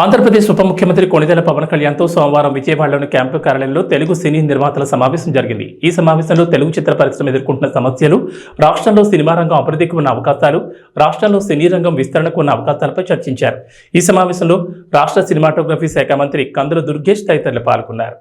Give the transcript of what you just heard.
ఆంధ్రప్రదేశ్ ఉప ముఖ్యమంత్రి కొణిదెల పవన్ కళ్యాణ్తో సోమవారం విజయవాడలోని క్యాంపు కార్యాలయంలో తెలుగు సినీ నిర్మాతల సమావేశం జరిగింది. ఈ సమావేశంలో తెలుగు చిత్ర పరిశ్రమ ఎదుర్కొంటున్న సమస్యలు, రాష్ట్రంలో సినిమా రంగం అభివృద్ధికి ఉన్న అవకాశాలు, రాష్ట్రంలో సినీ రంగం విస్తరణకు ఉన్న అవకాశాలపై చర్చించారు. ఈ సమావేశంలో రాష్ట్ర సినిమాటోగ్రఫీ శాఖ మంత్రి కందుల దుర్గేష్ తదితరులు పాల్గొన్నారు.